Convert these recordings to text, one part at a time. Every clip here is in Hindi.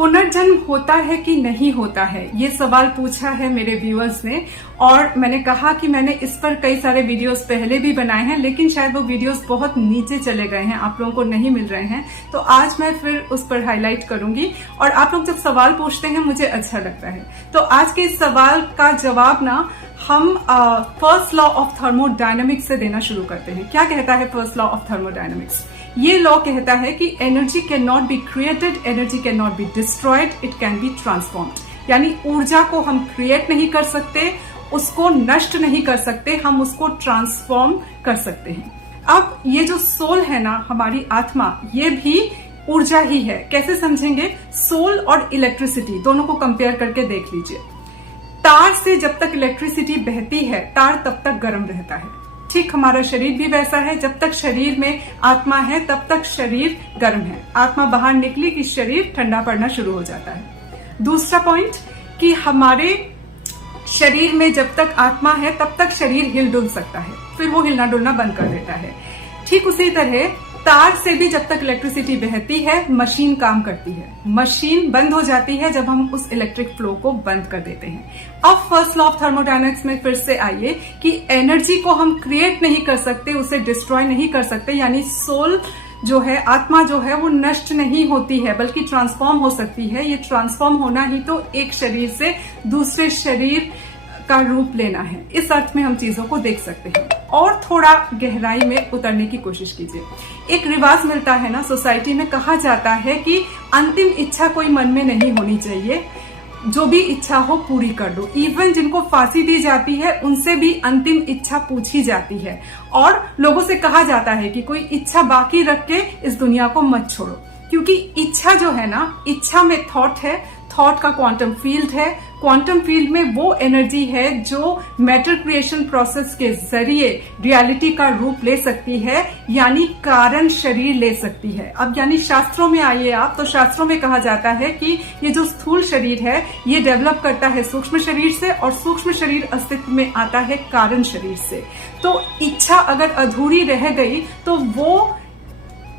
पुनर्जन्म होता है कि नहीं होता है, ये सवाल पूछा है मेरे व्यूअर्स ने। और मैंने कहा कि मैंने इस पर कई सारे वीडियोस पहले भी बनाए हैं, लेकिन शायद वो वीडियोस बहुत नीचे चले गए हैं, आप लोगों को नहीं मिल रहे हैं। तो आज मैं फिर उस पर हाईलाइट करूंगी। और आप लोग जब सवाल पूछते हैं मुझे अच्छा लगता है। तो आज के इस सवाल का जवाब ना हम फर्स्ट लॉ ऑफ थर्मोडायनेमिक्स से देना शुरू करते हैं। क्या कहता है फर्स्ट लॉ ऑफ थर्मोडायनेमिक्स? ये लॉ कहता है कि energy can not be created, energy can not be destroyed, it can be transformed. यानी ऊर्जा को हम क्रिएट नहीं कर सकते, उसको नष्ट नहीं कर सकते, हम उसको ट्रांसफॉर्म कर सकते हैं। अब ये जो सोल है ना, हमारी आत्मा, ये भी ऊर्जा ही है। कैसे समझेंगे? सोल और इलेक्ट्रिसिटी दोनों को कंपेयर करके देख लीजिए। तार से जब तक इलेक्ट्रिसिटी बहती है, तार तब तक गर्म रहता है। ठीक हमारा शरीर भी वैसा है, जब तक शरीर में आत्मा है तब तक शरीर गर्म है। आत्मा बाहर निकली कि शरीर ठंडा पड़ना शुरू हो जाता है। दूसरा पॉइंट कि हमारे शरीर में जब तक आत्मा है तब तक शरीर हिल डुल सकता है, फिर वो हिलना डुलना बंद कर देता है। ठीक उसी तरह तार से भी जब तक इलेक्ट्रिसिटी बहती है मशीन काम करती है। मशीन बंद हो जाती है जब हम उस इलेक्ट्रिक फ्लो को बंद कर देते हैं। अब फर्स्ट लॉ ऑफ थर्मोडायनेमिक्स में फिर से आइए कि एनर्जी को हम क्रिएट नहीं कर सकते, उसे डिस्ट्रॉय नहीं कर सकते। यानी सोल जो है, आत्मा जो है, वो नष्ट नहीं होती है बल्कि ट्रांसफॉर्म हो सकती है। ये ट्रांसफॉर्म होना ही तो एक शरीर से दूसरे शरीर का रूप लेना है। इस अर्थ में हम चीजों को देख सकते हैं। और थोड़ा गहराई में उतरने की कोशिश कीजिए। एक रिवाज मिलता है ना सोसाइटी में, कहा जाता है कि अंतिम इच्छा कोई मन में नहीं होनी चाहिए, जो भी इच्छा हो पूरी कर दो। इवन जिनको फांसी दी जाती है उनसे भी अंतिम इच्छा पूछी जाती है। और लोगों से कहा जाता है कि कोई इच्छा बाकी रख के इस दुनिया को मत छोड़ो, क्योंकि इच्छा जो है ना, इच्छा में थॉट है, थॉट का क्वांटम फील्ड है, क्वांटम फील्ड में वो एनर्जी है जो मैटर क्रिएशन प्रोसेस के जरिए रियलिटी का रूप ले सकती है, यानी कारण शरीर ले सकती है। अब यानी शास्त्रों में आइए आप, तो शास्त्रों में कहा जाता है कि ये जो स्थूल शरीर है ये डेवलप करता है सूक्ष्म शरीर से, और सूक्ष्म शरीर अस्तित्व में आता है कारण शरीर से। तो इच्छा अगर अधूरी रह गई तो वो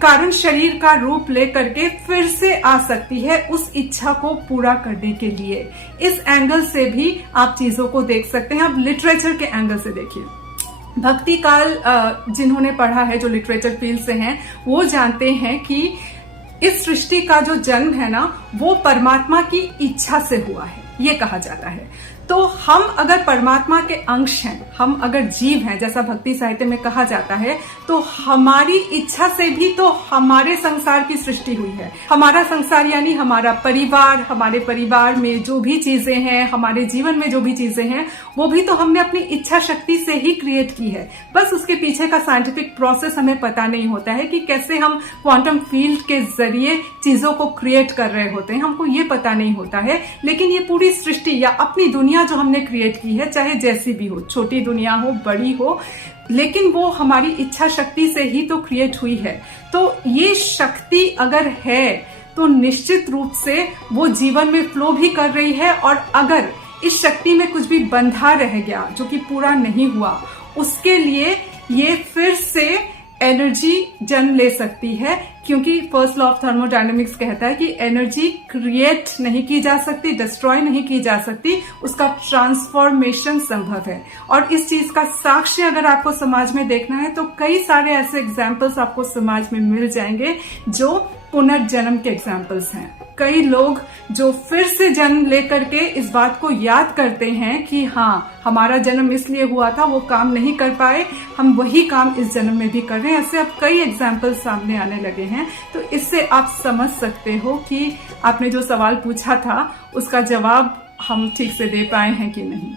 कारण शरीर का रूप लेकर के फिर से आ सकती है उस इच्छा को पूरा करने के लिए। इस एंगल से भी आप चीजों को देख सकते हैं। अब लिटरेचर के एंगल से देखिए। भक्ति काल जिन्होंने पढ़ा है, जो लिटरेचर फील्ड से हैं, वो जानते हैं कि इस सृष्टि का जो जन्म है ना, वो परमात्मा की इच्छा से हुआ है, ये कहा जाता है। तो हम अगर परमात्मा के अंश हैं, हम अगर जीव हैं, जैसा भक्ति साहित्य में कहा जाता है, तो हमारी इच्छा से भी तो हमारे संसार की सृष्टि हुई है। हमारा संसार यानी हमारा परिवार, हमारे परिवार में जो भी चीजें हैं, हमारे जीवन में जो भी चीजें हैं, वो भी तो हमने अपनी इच्छा शक्ति से ही क्रिएट की है। बस उसके पीछे का साइंटिफिक प्रोसेस हमें पता नहीं होता है कि कैसे हम क्वांटम फील्ड के जरिए चीजों को क्रिएट कर रहे होते हैं, हमको ये पता नहीं होता है। लेकिन ये पूरी सृष्टि या अपनी दुनिया जो हमने क्रिएट की है, चाहे जैसी भी हो, छोटी दुनिया हो, बड़ी हो, लेकिन वो हमारी इच्छा शक्ति से ही तो क्रिएट हुई है। तो ये शक्ति अगर है तो निश्चित रूप से वो जीवन में फ्लो भी कर रही है। और अगर इस शक्ति में कुछ भी बंधा रह गया, जो कि पूरा नहीं हुआ, उसके लिए ये फिर से एनर्जी जन्म ले सकती है। क्योंकि फर्स्ट लॉ ऑफ थर्मोडायनेमिक्स कहता है कि एनर्जी क्रिएट नहीं की जा सकती, डिस्ट्रॉय नहीं की जा सकती, उसका ट्रांसफॉर्मेशन संभव है। और इस चीज का साक्ष्य अगर आपको समाज में देखना है तो कई सारे ऐसे एग्जाम्पल्स आपको समाज में मिल जाएंगे जो पुनर्जन्म के एग्जाम्पल्स हैं। कई लोग जो फिर से जन्म लेकर के इस बात को याद करते हैं कि हाँ, हमारा जन्म इसलिए हुआ था, वो काम नहीं कर पाए, हम वही काम इस जन्म में भी कर रहे हैं। ऐसे अब कई एग्जाम्पल सामने आने लगे हैं। तो इससे आप समझ सकते हो कि आपने जो सवाल पूछा था उसका जवाब हम ठीक से दे पाए हैं कि नहीं।